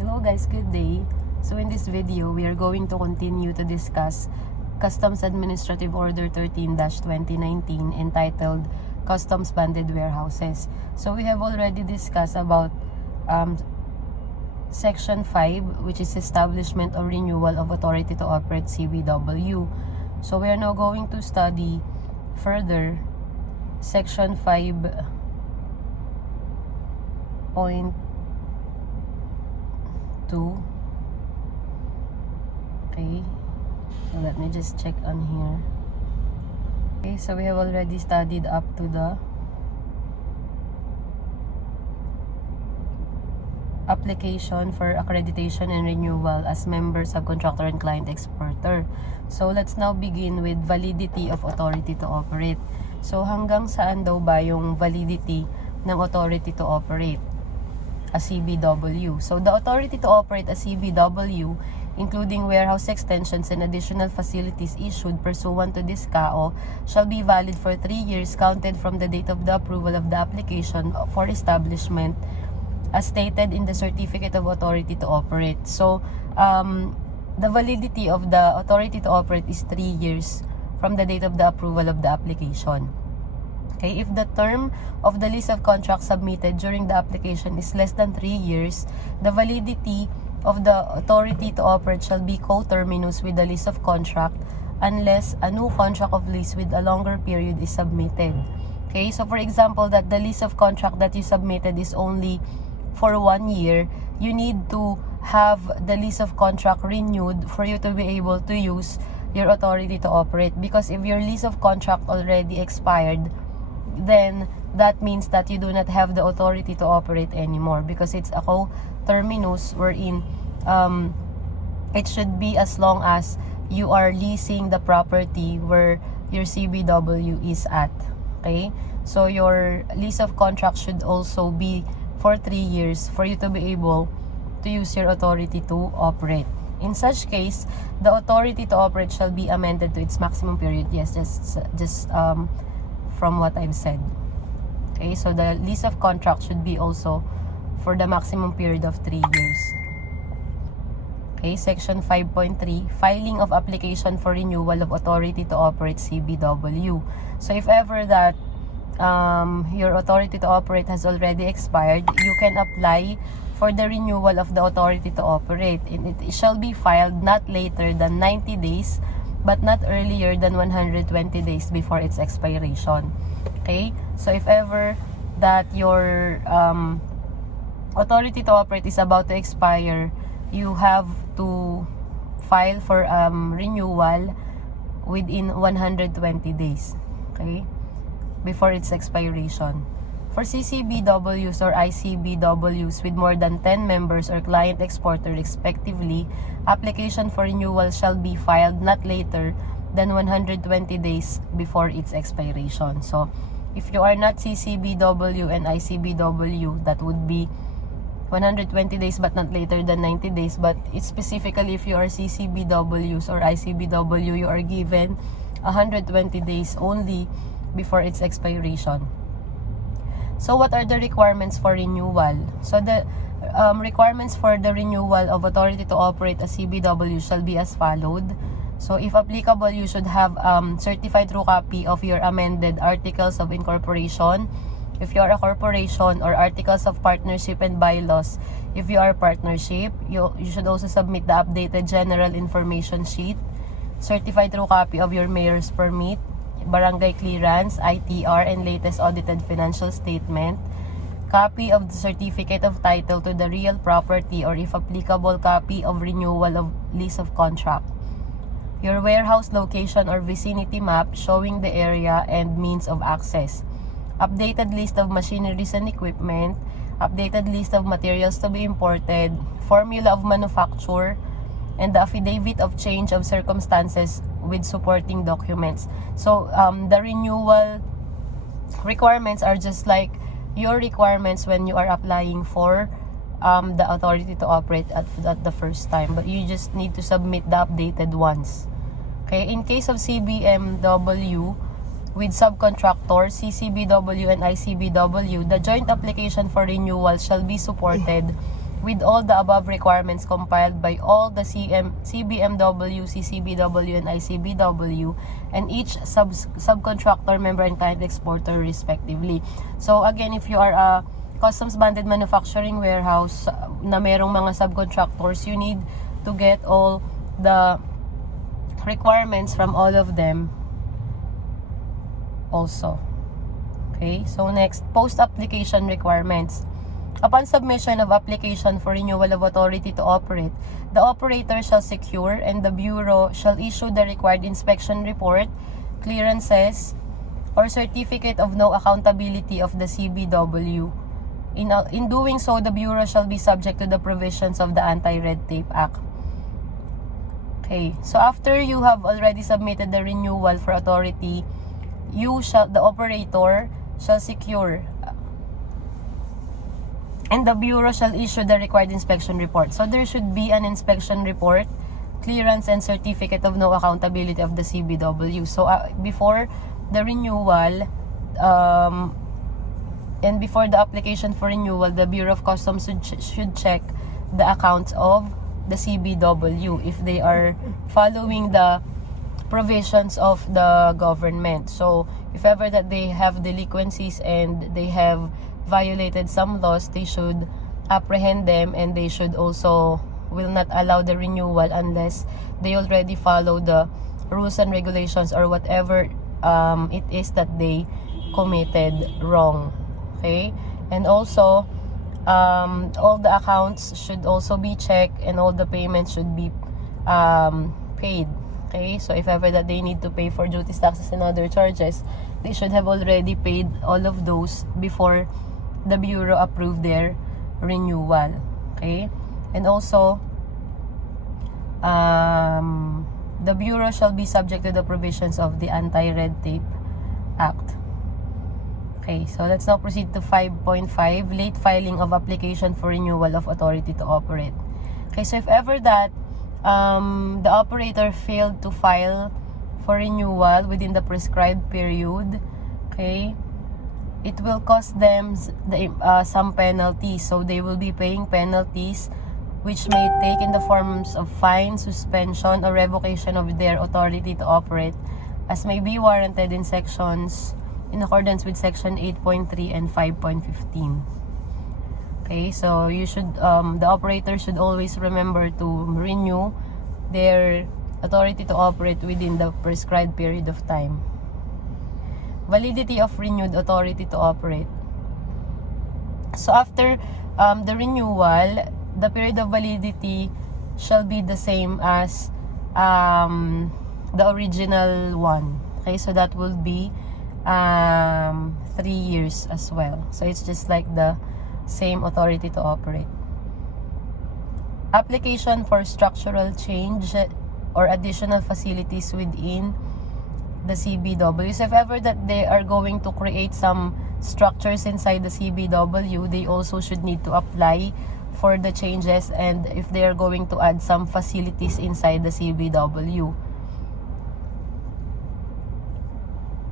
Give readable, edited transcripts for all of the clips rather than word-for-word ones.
Hello guys, good day. So in this video, we are going to continue to discuss Customs Administrative Order 13-2019 entitled Customs Banded Warehouses. So we have already discussed about Section 5, which is Establishment or Renewal of Authority to Operate CBW. So we are now going to study further Section 5.2. Okay, so let me just check on here. Okay, so we have already studied up to the application for accreditation and renewal as member, subcontractor, and client exporter. So let's now begin with validity of authority to operate. So hanggang saan daw ba yung validity ng authority to operate a CBW? So the authority to operate a CBW, including warehouse extensions and additional facilities issued pursuant to this CAO, shall be valid for 3 years counted from the date of the approval of the application for establishment as stated in the Certificate of Authority to Operate. So, the validity of the authority to operate is 3 years from the date of the approval of the application. Okay, if the term of the lease of contract submitted during the application is less than 3 years, the validity of the authority to operate shall be coterminous with the lease of contract unless a new contract of lease with a longer period is submitted. Okay, so for example, that the lease of contract that you submitted is only for 1 year, you need to have the lease of contract renewed for you to be able to use your authority to operate. Because if your lease of contract already expired, then that means that you do not have the authority to operate anymore, because it's a co-terminus wherein it should be as long as you are leasing the property where your CBW is at. Okay, so your lease of contract should also be for 3 years for you to be able to use your authority to operate. In such case, the authority to operate shall be amended to its maximum period. Yes, just from what I've said. Okay, so the lease of contract should be also for the maximum period of 3 years. Okay, Section 5.3, filing of application for renewal of authority to operate CBW. So if ever that your authority to operate has already expired, you can apply for the renewal of the authority to operate. It shall be filed not later than 90 days but not earlier than 120 days before its expiration. Okay, so if ever that your authority to operate is about to expire, you have to file for renewal within 120 days. Okay, before its expiration. For CCBWs or ICBWs with more than 10 members or client exporter respectively, application for renewal shall be filed not later than 120 days before its expiration. So, if you are not CCBW and ICBW, that would be 120 days but not later than 90 days. But it's specifically if you are CCBWs or ICBW, you are given 120 days only before its expiration. So what are the requirements for renewal? So the requirements for the renewal of authority to operate a CBW shall be as followed. So if applicable, you should have certified true copy of your amended articles of incorporation if you are a corporation, or articles of partnership and bylaws if you are a partnership. You should also submit the updated general information sheet, certified true copy of your mayor's permit, barangay clearance, ITR, and latest audited financial statement, copy of the certificate of title to the real property, or if applicable, copy of renewal of lease of contract, your warehouse location or vicinity map showing the area and means of access, updated list of machineries and equipment, updated list of materials to be imported, formula of manufacture, and the affidavit of change of circumstances with supporting documents. So the renewal requirements are just like your requirements when you are applying for the authority to operate at the first time, but you just need to submit the updated ones. Okay, in case of CBMW with subcontractor, CCBW and ICBW, the joint application for renewal shall be supported with all the above requirements compiled by all the CBMW, CCBW, and ICBW, and each subcontractor, member, and client exporter respectively. So again, if you are a customs banded manufacturing warehouse na merong mga subcontractors, you need to get all the requirements from all of them also. Okay, so next, post-application requirements. Upon submission of application for renewal of authority to operate, the operator shall secure and the Bureau shall issue the required inspection report, clearances, or certificate of no accountability of the CBW. In doing so, the Bureau shall be subject to the provisions of the Anti-Red Tape Act. Okay, so after you have already submitted the renewal for authority, the operator shall secure and the Bureau shall issue the required inspection report. So there should be an inspection report, clearance, and certificate of no accountability of the CBW. So before the renewal and before the application for renewal, the Bureau of Customs should check the accounts of the CBW if they are following the provisions of the government. So if ever that they have delinquencies and they have violated some laws, they should apprehend them, and they should also will not allow the renewal unless they already follow the rules and regulations or whatever it is that they committed wrong. Okay, and also all the accounts should also be checked and all the payments should be paid. Okay, so if ever that they need to pay for duties, taxes, and other charges, they should have already paid all of those before the Bureau approved their renewal. Okay, and also the Bureau shall be subject to the provisions of the Anti-Red Tape Act. Okay, so let's now proceed to 5.5, late filing of application for renewal of authority to operate. Okay, so if ever that the operator failed to file for renewal within the prescribed period, okay, it will cost them some penalties. So they will be paying penalties which may take in the forms of fine, suspension, or revocation of their authority to operate as may be warranted in accordance with section 8.3 and 5.15. Okay, so you should the operator should always remember to renew their authority to operate within the prescribed period of time. Validity of renewed authority to operate. So after the renewal, the period of validity shall be the same as the original one. Okay, so that will be 3 years as well. So it's just like the same authority to operate. Application for structural change or additional facilities within the CBW. So if ever that they are going to create some structures inside the CBW, they also should need to apply for the changes, and if they are going to add some facilities inside the CBW,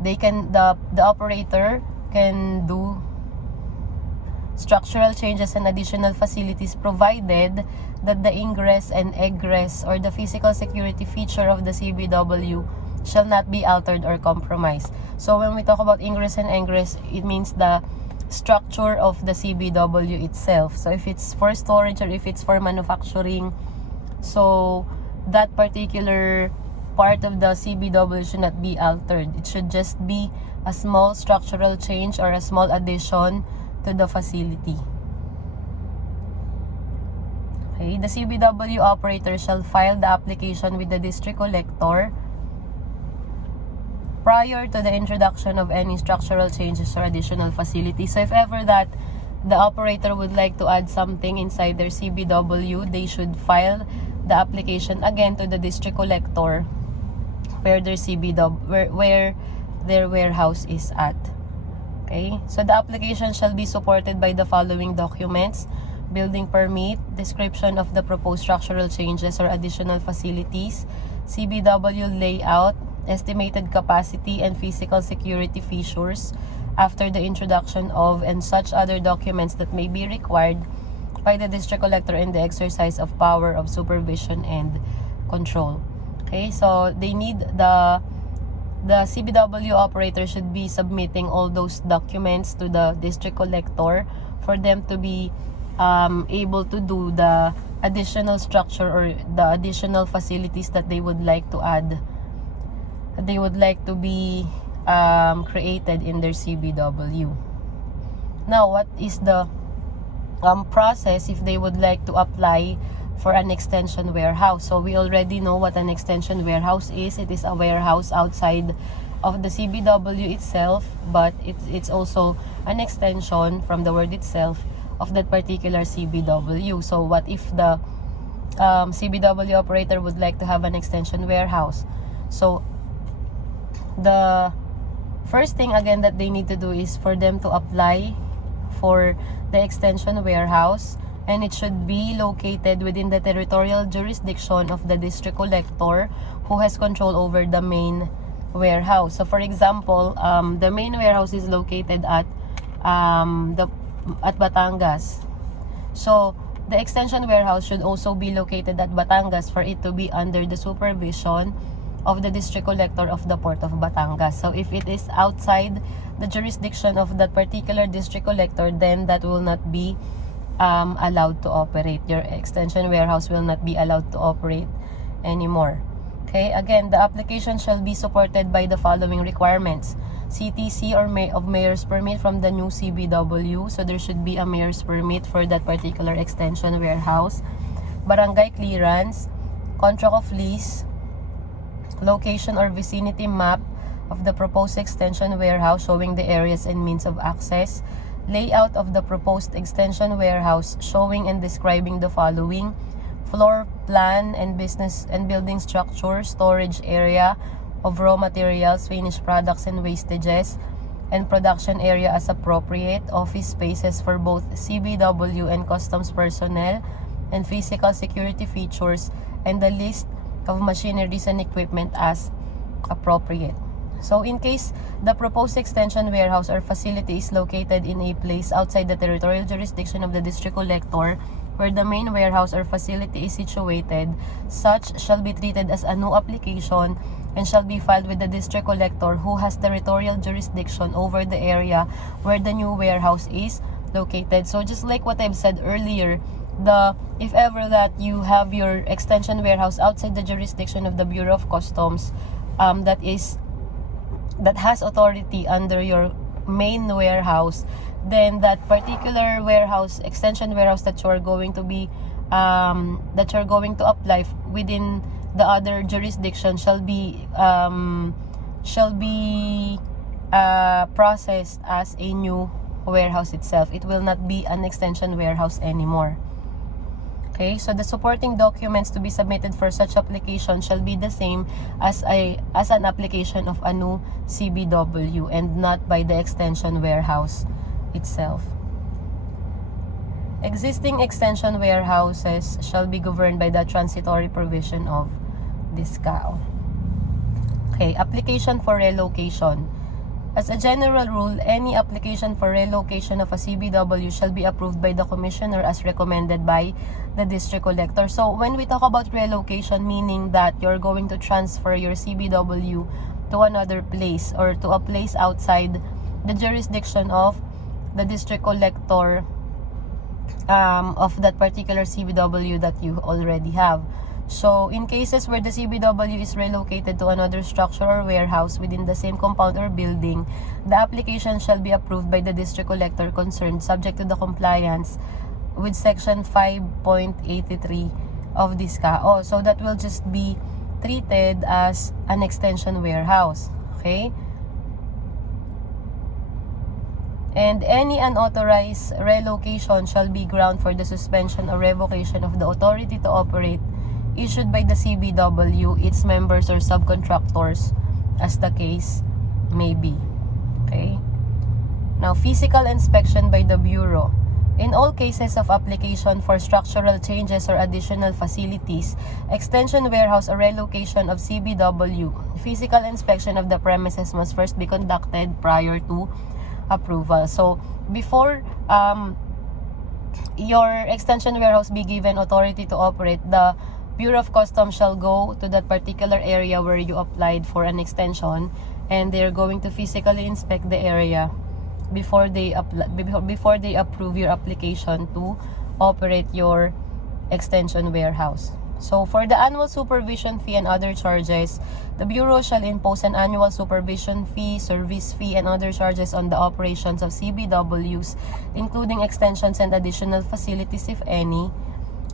the operator can do structural changes and additional facilities provided that the ingress and egress or the physical security feature of the CBW shall not be altered or compromised. So when we talk about ingress and egress, it means the structure of the CBW itself. So if it's for storage or if it's for manufacturing, so that particular part of the CBW should not be altered. It should just be a small structural change or a small addition to the facility. Okay, the CBW operator shall file the application with the district collector prior to the introduction of any structural changes or additional facilities. So if ever that the operator would like to add something inside their CBW, they should file the application again to the district collector where their where their warehouse is at. Okay, so the application shall be supported by the following documents: building permit, description of the proposed structural changes or additional facilities, CBW layout, estimated capacity and physical security features after the introduction of, and such other documents that may be required by the district collector in the exercise of power of supervision and control. Okay, so they need the CBW operator should be submitting all those documents to the district collector for them to be able to do the additional structure or the additional facilities that they would like to add, they would like to be created in their CBW. Now, what is the process if they would like to apply for an extension warehouse? So we already know what an extension warehouse is. It is a warehouse outside of the CBW itself, but it's also an extension from the word itself of that particular CBW. So what if the CBW operator would like to have an extension warehouse? So the first thing again that they need to do is for them to apply for the extension warehouse, and it should be located within the territorial jurisdiction of the district collector who has control over the main warehouse. So for example, the main warehouse is located at Batangas. So the extension warehouse should also be located at Batangas for it to be under the supervision of the district collector of the port of Batangas. So if it is outside the jurisdiction of that particular district collector, then that will not be allowed to operate. Your extension warehouse will not be allowed to operate anymore. Okay, again, the application shall be supported by the following requirements: CTC or of mayor's permit from the new CBW. So there should be a mayor's permit for that particular extension warehouse. Barangay clearance, contract of lease, location or vicinity map of the proposed extension warehouse showing the areas and means of access, layout of the proposed extension warehouse showing and describing the following: floor plan and business and building structure, storage area of raw materials, finished products and wastages, and production area as appropriate, office spaces for both CBW and customs personnel, and physical security features, and the list of machineries and equipment as appropriate. So in case the proposed extension warehouse or facility is located in a place outside the territorial jurisdiction of the district collector where the main warehouse or facility is situated, such shall be treated as a new application and shall be filed with the district collector who has territorial jurisdiction over the area where the new warehouse is located. So just like what I've said earlier, if ever that you have your extension warehouse outside the jurisdiction of the Bureau of Customs, that has authority under your main warehouse, then that particular warehouse, extension warehouse that you're going to apply within the other jurisdiction shall be processed as a new warehouse itself. It will not be an extension warehouse anymore. Okay, so the supporting documents to be submitted for such application shall be the same as an application of a new CBW and not by the extension warehouse itself. Existing extension warehouses shall be governed by the transitory provision of BSCA. Okay, application for relocation. As a general rule, any application for relocation of a CBW shall be approved by the commissioner as recommended by the district collector. So when we talk about relocation, meaning that you're going to transfer your CBW to another place or to a place outside the jurisdiction of the district collector of that particular CBW that you already have. So, in cases where the CBW is relocated to another structure or warehouse within the same compound or building, the application shall be approved by the district collector concerned, subject to the compliance with Section 5.83 of BSCA. Oh, so that will just be treated as an extension warehouse. Okay? And any unauthorized relocation shall be ground for the suspension or revocation of the authority to operate issued by the CBW, its members or subcontractors, as the case may be. Okay? Now, physical inspection by the Bureau. In all cases of application for structural changes or additional facilities, extension warehouse or relocation of CBW, physical inspection of the premises must first be conducted prior to approval. So, before your extension warehouse be given authority to operate, the Bureau of Customs shall go to that particular area where you applied for an extension, and they're going to physically inspect the area before they approve your application to operate your extension warehouse. So for the annual supervision fee and other charges, the Bureau shall impose an annual supervision fee, service fee, and other charges on the operations of CBWs, including extensions and additional facilities, if any,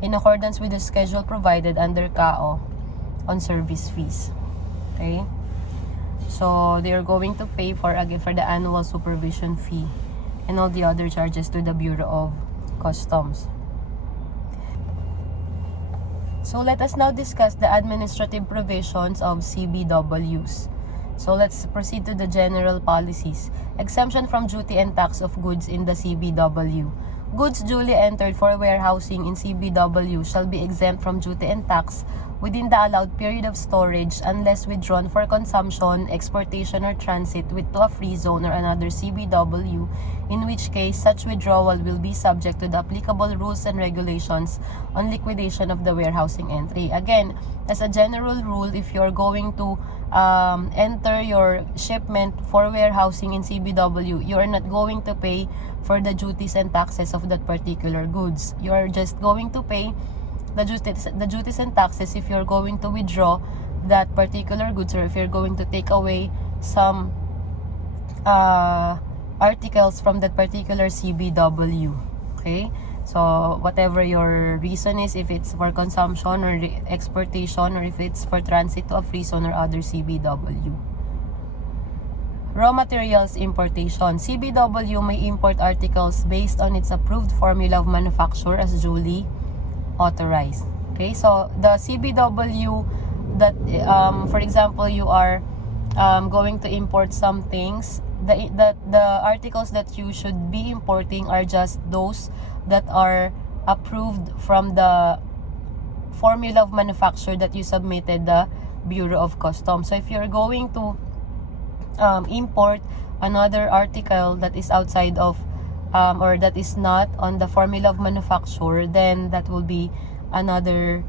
in accordance with the schedule provided under CAO on service fees. Okay? So they are going to pay for the annual supervision fee and all the other charges to the Bureau of Customs. So let us now discuss the administrative provisions of CBWs. So let's proceed to the general policies. Exemption from duty and tax of goods in the CBW. Goods duly entered for warehousing in CBW shall be exempt from duty and tax within the allowed period of storage unless withdrawn for consumption, exportation, or transit to a free zone or another CBW, in which case such withdrawal will be subject to the applicable rules and regulations on liquidation of the warehousing entry. Again, as a general rule, if you're going to enter your shipment for warehousing in CBW, you are not going to pay for the duties and taxes of that particular goods. You are just going to pay the duties and taxes if you're going to withdraw that particular goods, or if you're going to take away some articles from that particular CBW. Okay, so whatever your reason is, if it's for consumption or exportation, or if it's for transit to a free zone or other CBW. Raw materials importation. CBW may import articles based on its approved formula of manufacture as duly authorized. Okay, so the CBW that, for example, you are going to import some things, the articles that you should be importing are just those that are approved from the formula of manufacture that you submitted the Bureau of Customs. So if you're going to import another article that is outside of or that is not on the formula of manufacture, then that will be another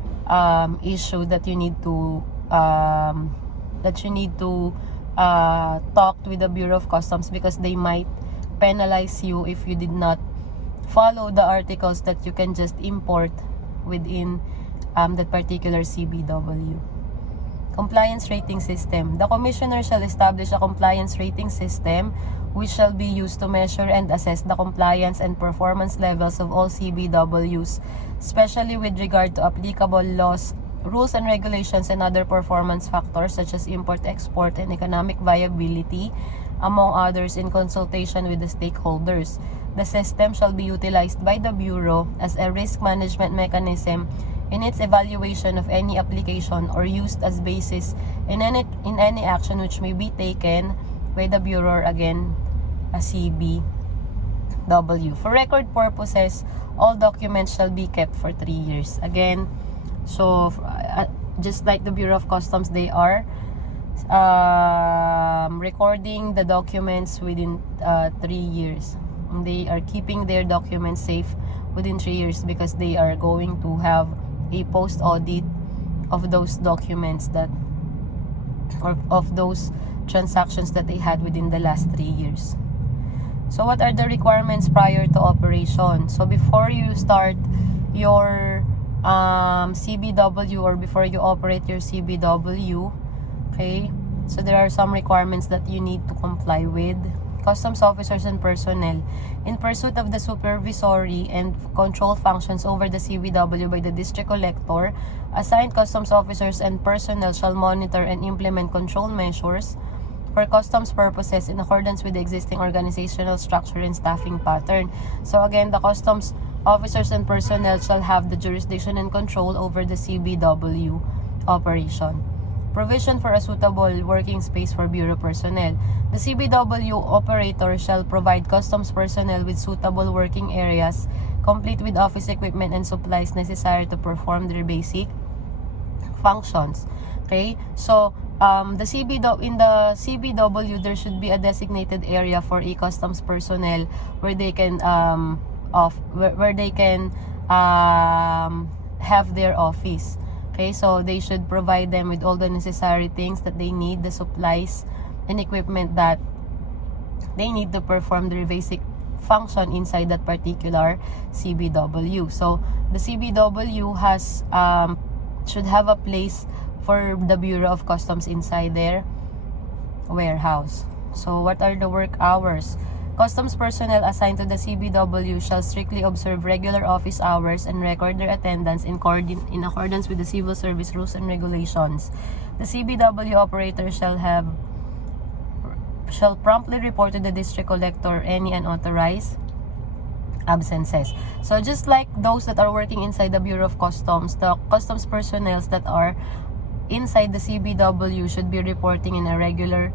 issue that you need to talk with the Bureau of Customs, because they might penalize you if you did not follow the articles that you can just import within that particular CBW. Compliance rating system. The Commissioner shall establish a compliance rating system which shall be used to measure and assess the compliance and performance levels of all CBWs, especially with regard to applicable laws, rules and regulations, and other performance factors such as import-export and economic viability, among others, in consultation with the stakeholders. The system shall be utilized by the Bureau as a risk management mechanism in its evaluation of any application, or used as basis in any action which may be taken by the Bureau, or again a CBW. For record purposes, all documents shall be kept for 3 years. Again, so just like the Bureau of Customs, they are recording the documents within 3 years. They are keeping their documents safe within 3 years, because they are going to have a post audit of those documents that, or of those transactions that they had within the last 3 years. So what are the requirements prior to operation? So before you start your CBW, or before you operate your CBW, okay, so there are some requirements that you need to comply with. Customs officers and personnel, in pursuit of the supervisory and control functions over the CBW by the district collector, assigned customs officers and personnel shall monitor and implement control measures for customs purposes in accordance with the existing organizational structure and staffing pattern. So again, the customs officers and personnel shall have the jurisdiction and control over the CBW operation. Provision for a suitable working space for Bureau personnel. The CBW operator shall provide customs personnel with suitable working areas, complete with office equipment and supplies necessary to perform their basic functions. Okay, so in the CBW, there should be a designated area for e-customs personnel where they can where they can have their office. Okay, so they should provide them with all the necessary things that they need, the supplies and equipment that they need to perform their basic function inside that particular CBW. So the CBW should have a place for the Bureau of Customs inside their warehouse. So what are the work hours? Customs personnel assigned to the CBW shall strictly observe regular office hours and record their attendance in accordance with the Civil Service Rules and Regulations. The CBW operator shall promptly report to the district collector any unauthorized absences. So just like those that are working inside the Bureau of Customs, the customs personnel that are inside the CBW should be reporting in a regular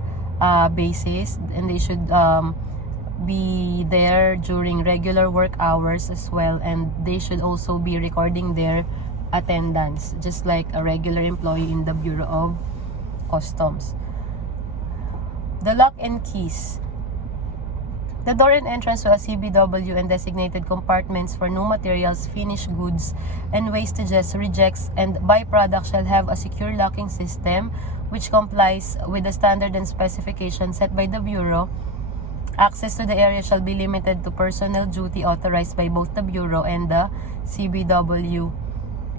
basis, and they should be there during regular work hours as well, and they should also be recording their attendance just like a regular employee in the Bureau of Customs. The lock and keys. The door and entrance to a CBW and designated compartments for new materials, finished goods, and wastages, rejects, and byproducts shall have a secure locking system which complies with the standard and specifications set by the Bureau. Access to the area shall be limited to personnel duty authorized by both the Bureau and the CBW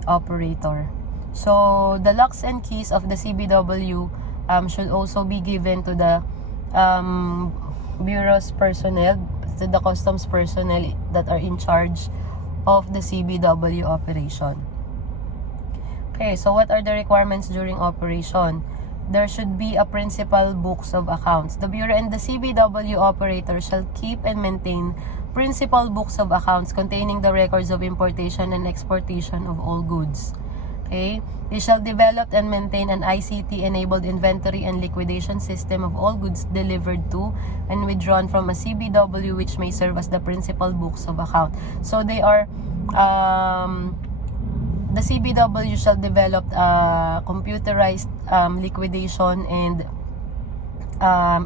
operator. So the locks and keys of the CBW should also be given to the Bureau's personnel, to the customs personnel that are in charge of the CBW operation. Okay, so what are the requirements during operation? There should be a principal books of accounts. The Bureau and the CBW operator shall keep and maintain principal books of accounts containing the records of importation and exportation of all goods. Okay? They shall develop and maintain an ICT-enabled inventory and liquidation system of all goods delivered to and withdrawn from a CBW, which may serve as the principal books of account. So they are the CBW shall develop a computerized liquidation and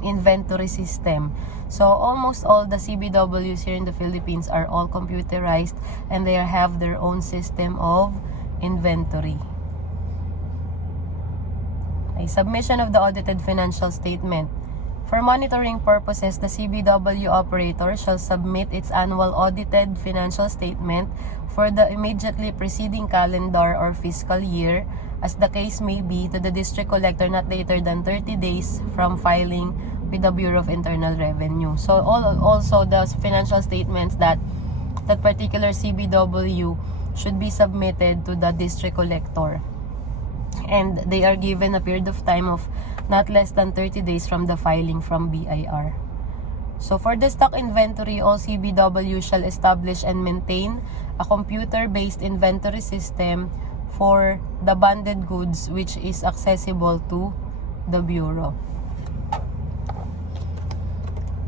inventory system. So almost all the CBWs here in the Philippines are all computerized, and they have their own system of inventory. A submission of the audited financial statement. For monitoring purposes, the CBW operator shall submit its annual audited financial statement for the immediately preceding calendar or fiscal year, as the case may be, to the district collector not later than 30 days from filing with the Bureau of Internal Revenue. So also the financial statements that particular CBW should be submitted to the district collector, and they are given a period of time of not less than 30 days from the filing from BIR. So for the stock inventory, all CBW shall establish and maintain a computer-based inventory system for the bonded goods which is accessible to the Bureau.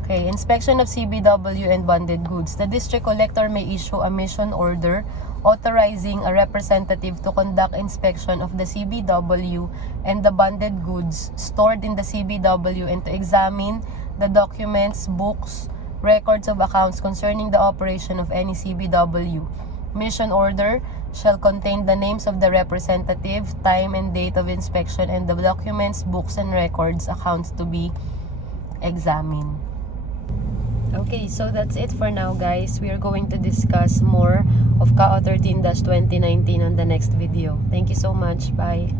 Okay, inspection of CBW and bonded goods. The district collector may issue a mission order authorizing a representative to conduct inspection of the CBW and the bonded goods stored in the CBW and to examine the documents, books, records of accounts concerning the operation of any CBW. Mission order shall contain the names of the representative, time and date of inspection, and the documents, books, and records, accounts to be examined. Okay, so that's it for now, guys. We are going to discuss more of CAO 13-2019 on the next video. Thank you so much. Bye.